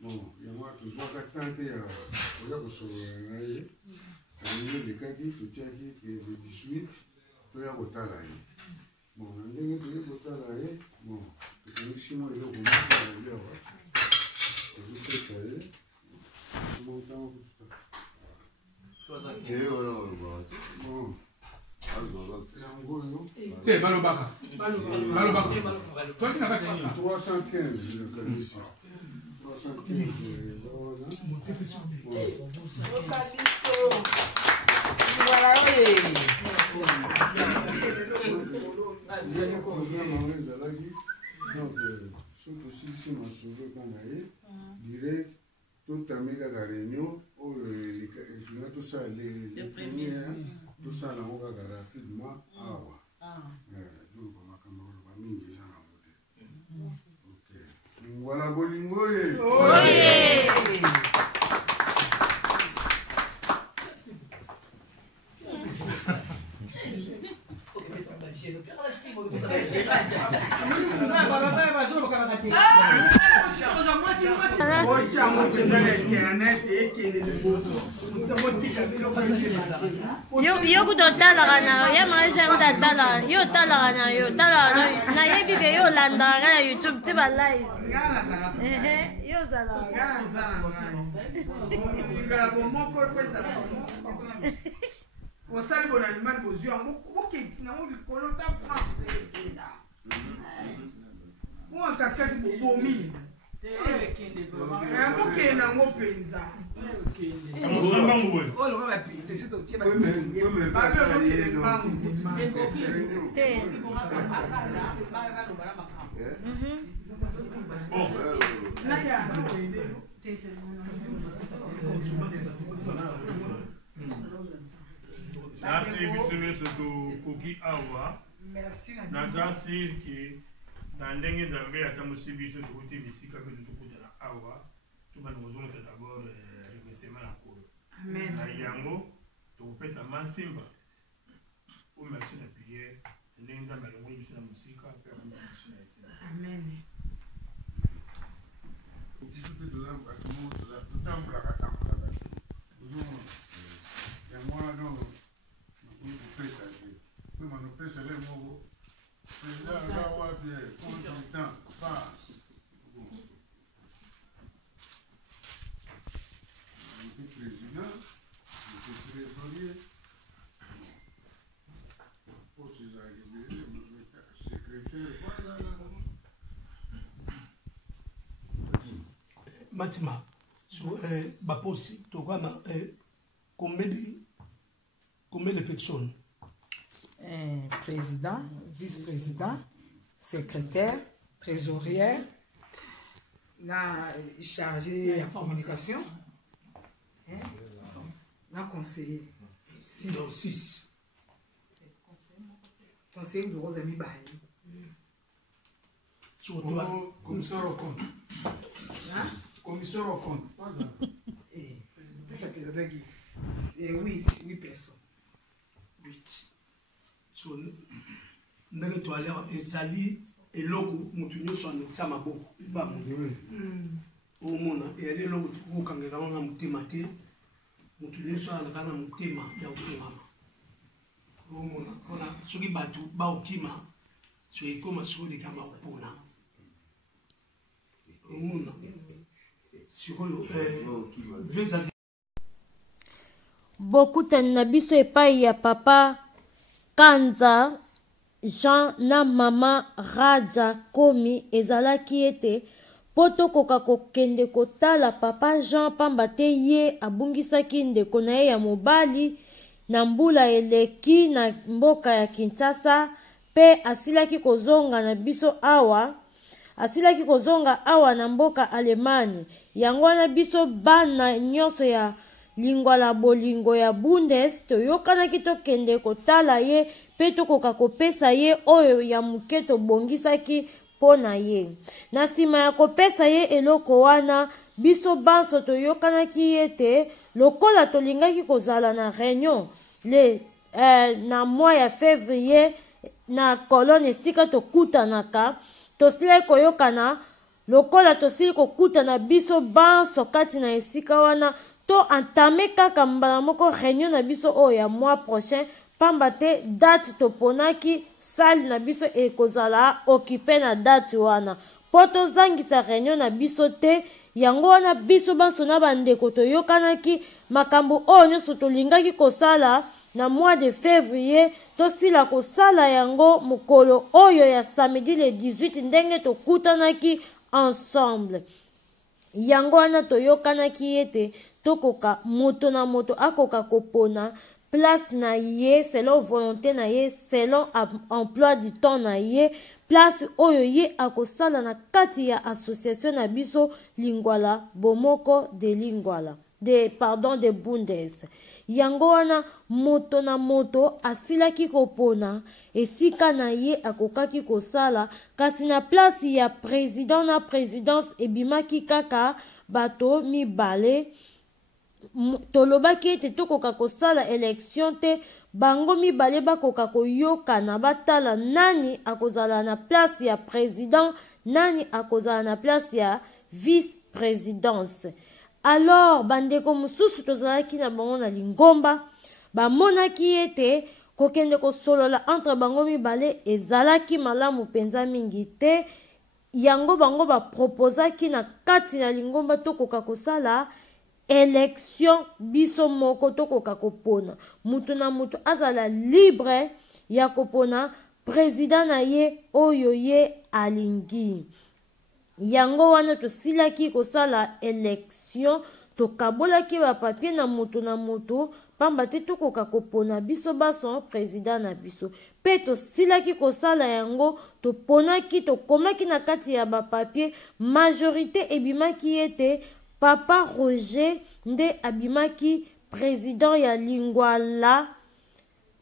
bon, il y a moi toujours tenté à sauver les cas qui tout tient qui est 18 to ya botala ye bon ndenge to ya botala ye bon ici moi il est au moment de là je fais ça mon temps bon Te balobaka. Toi tu n'as pas 315 le cas ici 315 donc surtout si m'a sauvé quand même direct tout à méga la réunion tout ça les premiers tout ça là on va rapidement donc on va quand même mingi ça na ok voilà bolingo yo kutotala na ya maisha mtatala yo tala na yo tala na yebi ke yo landa na YouTube tiba live yo zala ngabo moko feza osali bona limani bozwa ngoke na ngikolo ta France ekenda mo kakati bobomi ngoke na ngopenza Nasi bisumi soto koki awa. Na nasi ki na ndenge zambe atamusi biso tukuti bisika ko tukuta na awa. Tuba nozonga d'abord remerciement na kolo. Amen. Na yango tukupesa mantimba. O merci na prière. Ndenge zambe longo biso na musika pe na biso na ese. Amen. Biso te dola atumo dola tutambula katambula. Ya mwana no pesa hivi. Kwa maana pesa leo mogo. Pesa la wapi content pas. Le président, le trésorier. Pour ces arrivées, le secrétaire voilà. Matima so baposi to kama combien de personnes Président, vice-président, secrétaire, trésorière, chargé de communication, conseiller. 6. Conseiller de Rosami Baye. Commissaire au compte. Commissaire au compte. C'est 8 personnes. 8. So ndenge to aller ezali eloko mutu nyonso anotia maboko eba mutu omona eyali eloko okangela na motema te mutu nyonso anaka na motema ya kofungama omona mpona soki bato baokima so ekoma sikoyo likama kopona omona sikoyo vesa bokutani na biso epai ya papa Kanza Jean na mama Raja Komi ezalaki ete po tokoka kokende kotala papa Jean pamba te ye abungisaki ndeko na ye ya mobali na mbula eleki na mboka ya Kinshasa pe asilaki kozonga na biso awa na mboka Alemani yango wana biso bana nyonso ya lingwa la bolingo ya Bundes toyokanaki tokende kotala ye pe tokoka kopesa ye oyo ya muke tobongisaki mpo na ye na nsima ya kopesa ye eloko wana biso banso toyokanaki ete lokola tolingaki kozala na réunion na mois ya février na kolone esika tokutanaka tosila koyokana lokola tosili kokutana biso banso kati na esika wana to entame kaka mbala moko réunion na biso oyo ya mois prochain pamba te date toponaki sali na biso ekozala occupé na date wana po tozangisa réunion na biso te yango wana biso banso na bandeko toyokanaki makambo oyo nyonso tolingaki kosala na mois de février tosila kosala yango mokolo oyo ya samedi le 18 ndenge tokutanaki ensemble yango wana toyokanaki ete tokoka moto na moto akoka kopona place na ye selon volonté na ye selon emploi du temps na ye place oyo ye akosala na kati ya association na biso Lingwala Bomoko de Lingwala de Bundes yango wana moto na moto asilaki kopona esika na ye akokaki kosala kasi na place ya président na présidence ebimaki kaka bato mibale tolobaki ete tokoka kosala élection te bango mibale bakoka koyokana batala nani akozala na place ya président nani akozala na place ya vice présidence. Alors bandeko mosusu tozalaki na bango na Lingomba bamonaki ete kokende kosolola entre bango mibale ezalaki malamu penza mingi te yango bango baproposaki na kati na Lingomba tokoka kosala élection biso moko tokoka kopona mutu na mutu azala libre ya kopona président na ye oyo ye alingi yango wana tosilaki kosala élection tokabolaki bapapier na mutu pamba te tokoka kopona biso baso président na biso pe tosilaki kosala yango toponaki tokomaki na kati ya bapapier majorité ebimaki ete Papa Roger nde abimaki président ya Lingwala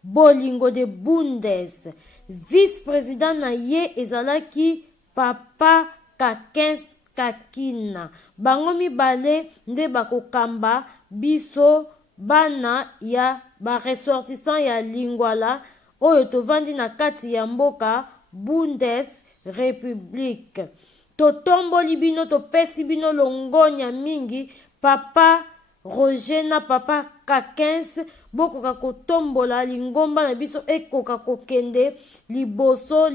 Bolingo de Bundes vice-président na ye ezalaki Papa Kakens Kakina bango mibale nde bakokamba biso bana ya ressortissant ya Lingwala oyo tovandi na kati ya mboka Bundes République totomboli bino topesi bino longonya mingi Papa Roger na Papa Kakens bokoka kotombola Lingomba na biso ekoka kokende liboso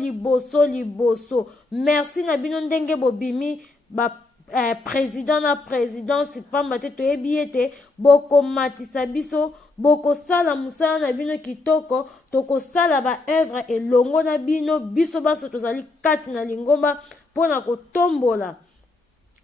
merci na bino ndenge bobimi président na présidence pamba te toyebi ete bokomatisa biso bokosala musala na bino kitoko tokosala ba œuvre elongo na bino biso baso tozali kati na Lingomba pona kotombola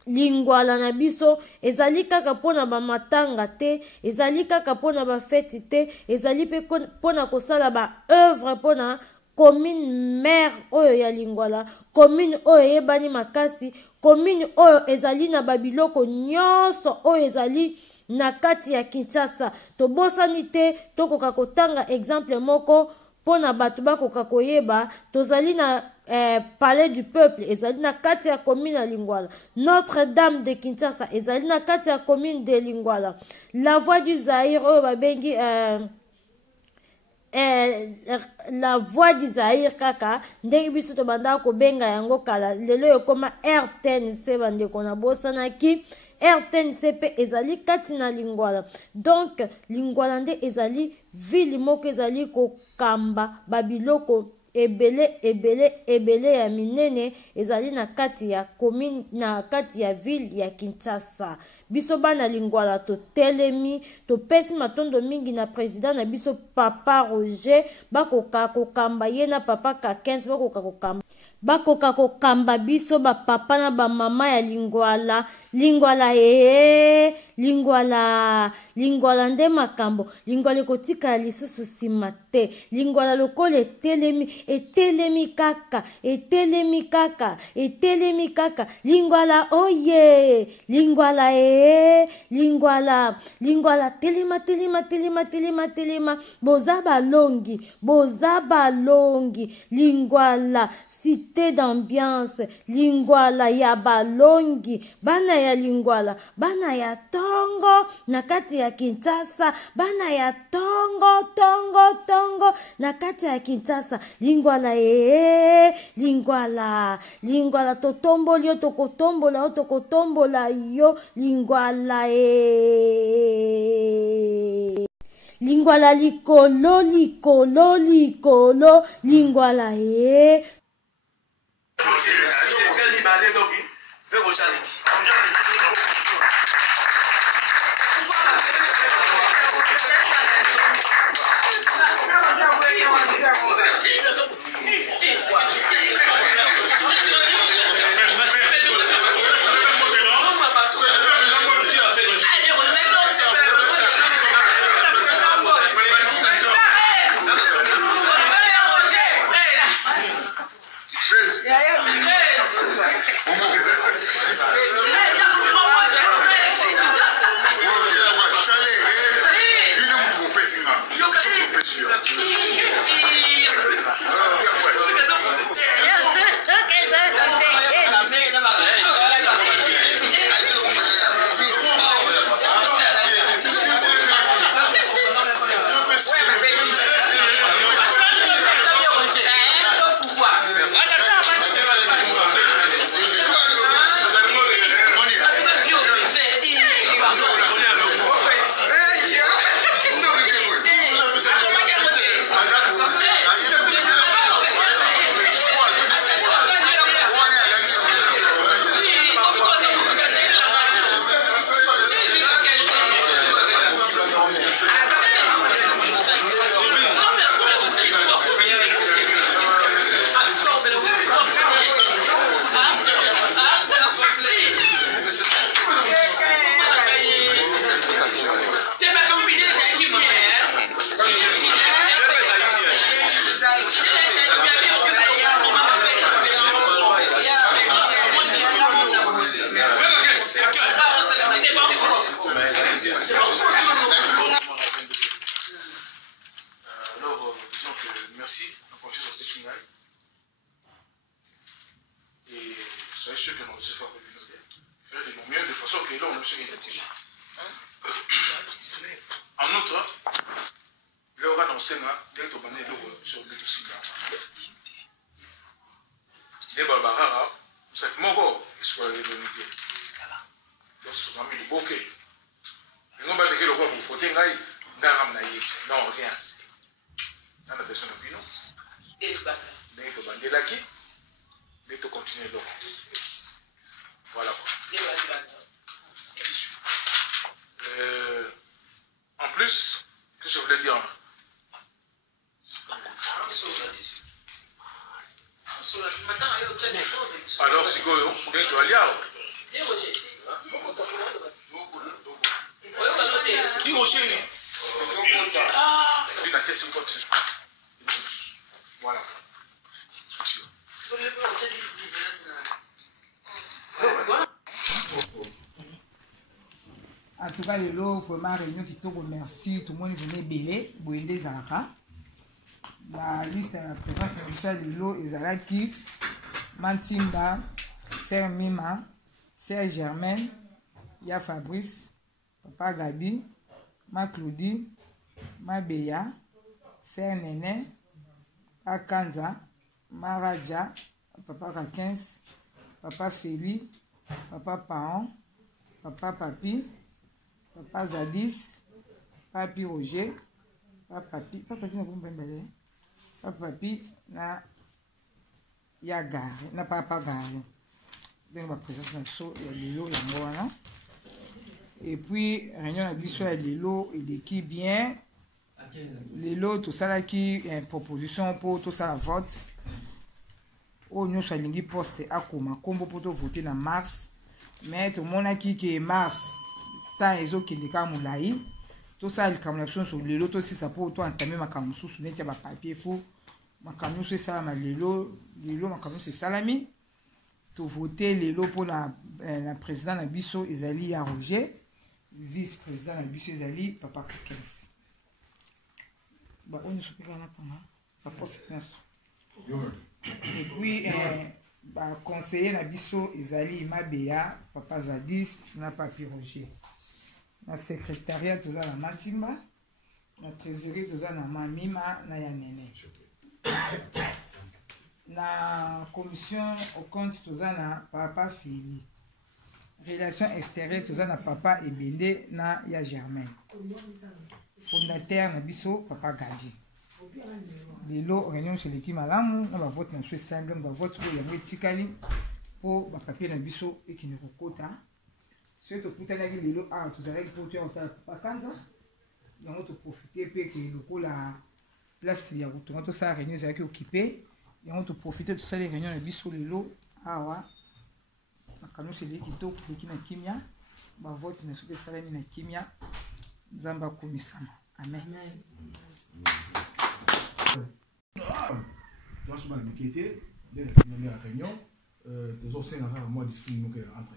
Lingwala na biso ezali kaka pona ba matanga te ezali kaka pona ba fête te ezali pe pona kosala ba œuvre pona commune mère oyo ya Lingwala commune oyo yebani makasi commune oyo ezali na babiloko nyonso oyo ezali na kati ya Kinshasa tobosani te tokoka kotanga exemple moko pona bato bakoka koyeba tozali na palais du peuple ezali na kati ya commune ya Lingwala Notre-Dame de Kinshasa ezali na kati ya commune de Lingwala la voix du Zaïre oyo babengi la voix du Zaïre kaka ndenge biso to banda ko benga yango kala lelo ekoma RTNC bandeko na bosanaki RTNC pe ezali kati na Lingwala donc Lingwala nde ezali ville moko ezali kokamba babiloko ebele ya minene ezali na kati ya commune na kati ya ville ya Kinshasa biso bana Lingwala to telemi to pesi matondo mingi na président na biso Papa Roger bakoka kokamba ye na Papa Kakens bakoka kokamba biso ba papa na ba mama ya Lingwala Lingwala nde makambo Lingwala kotika lisusu sima te Lingwala lokole etelemi kaka Lingwala oye Lingwala telema boza balongi Lingwala si unité d'ambiance lingwala ya balongi bana ya lingwala bana ya tongo na kati ya Kinshasa bana ya tongo na kati ya Kinshasa lingwala lingwala totomboli yo tokotombola yo lingwala lingwala likolo lingwala Merci, on continue notre signal. Et soyez sûr que nous efforts faire de nos mieux de façon que là on ne se réduit. En outre, le aura annoncé d'être banné sur le signal. C'est Barbara, c'est mon corps, il soit donné. Donc c'est un ami de bokeh. Non, pas que le corps vous faut non, rien. Dans la personne de Pino, mais tu vas là qui, mais tu continues donc. Voilà quoi. En plus, que je voulais dire. Alors, si vous voulez, tu vas aller. Voilà. En tout cas, lelo vraiment réunion qui te remercie, tout le monde est venu belé, Boende Zara. La liste de la présence spirituelle de l'eau est Zalaki, Mantimba, Sœur Mima, Sœur Germaine, Ya Fabrice, Papa Gabi, Ma Claudie, Ma Béa, Sœur Néné, Papa Kanza, Ma Raja, Papa Rakins, Papa Feli, Papa Paon, Papa Papi, Papa Zadis, Papi Roger, Papa Papi na Yagare, na Papa Gare. Donc ma présence na so ya lelo la ngwana. Et puis réunion na biso ya lelo eleki bien. Lelo tout ça là qui une proposition pour tout ça la vote. O nous ça lingi poste akoma kombo pour voter na mars. Mais tout le monde qui est mars ta ezo kilika mulai. Tout ça il comme l'option sur lelo tout si ça pour toi entamer ma kamusu sur net ba papier faux. Ma kamusu c'est ça ma lelo ma kamusu c'est salami. To voter lelo pour la président na biso Ezali ya Roger, vice-président na biso Ezali Papa Kakens. Ba on se peut là tama. La poste. Et puis conseiller na biso ezali Mabeya papa Zadis na papi Roger. Na secrétariat toza na Matimba, na trésorerie toza na Mamima na Yanene. Na commission au compte toza na papa Fili. Relations extérieures toza na papa Ebende na ya Germain. Fondateur na biso papa Gavi. Lelo réunion chez l'équipe malamu na ba vote na so simple ba vote ko yango etikali po ba papier na biso ekini kokota. Ce to putana ki lelo a tozalaki po to ota papa Kanza. Yango to profiter pe ke lokola place ya kutonga to sa réunion ezalaki occupé. Yango to profiter to sala réunion na biso lelo awa. Makano chez l'équipe to na kimia ba vote na so pe sala na kimia. Nzamba komisama. Amen. Dans ce moment qui était la réunion, des anciens moi disponibles entre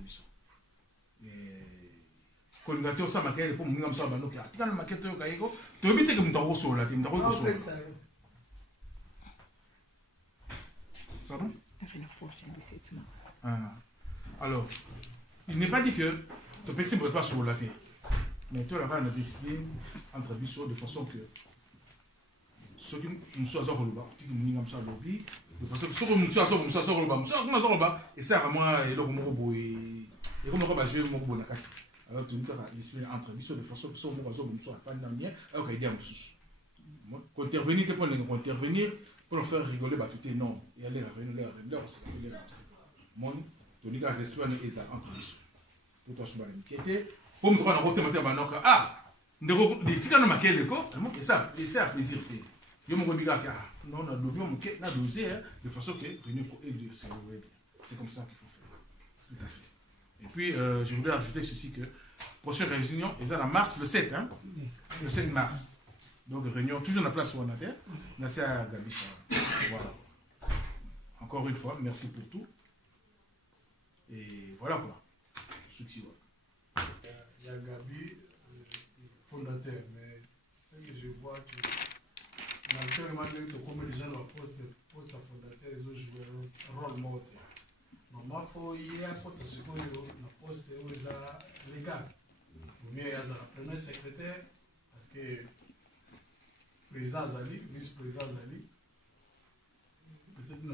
eux. Coordinateur ça maquette pour nous ça donc dans la maquette au Kaïgo, tu veux dire que nous t'avons sur la team d'abord sur. Pardon? La prochaine 17 mars. Alors, il n'est pas dit que tu peux ne pas sur la team. Mais tu as la discipline entre eux de façon que ceux qui nous sont à Zorba, qui nous disent comme ça, de façon que ceux qui nous sont à Zorba, et ça, à moi, et le Romo, et comme on va jouer le Romo Nakati. Alors, tu nous as discipliné entre eux de façon que ceux qui nous sont à fin d'année, alors qu'il y a un sous. Intervenir, tu peux intervenir pour faire rigoler, bah, tu es non, et aller revenir, c'est les Mon, tu dis que la respect est entre eux. Pour toi, je suis inquiété. Pour me trouver dans votre matière, ah, les tigres ne maquillent pas, et ça, laissez à plaisir. Je me dis que non, on a dosé de façon que c'est comme ça qu'il faut faire. Tout à fait. Et puis, je voudrais ajouter ceci que prochaine réunion est en mars, le 7, hein, le 7 mars. Donc, réunion toujours dans la place où on a fait. Merci à Gabi. Voilà. Encore une fois, merci pour tout. Et voilà quoi. Succès. Il y a Gabi, fondateur, mais ce que je vois que actuellement, comme les gens dans le poste fondateur, ils ont joué un rôle mort. Normalement, il y a un poste légal. Ou bien il y a un premier secrétaire, parce que président Zali, vice-président Zali, peut-être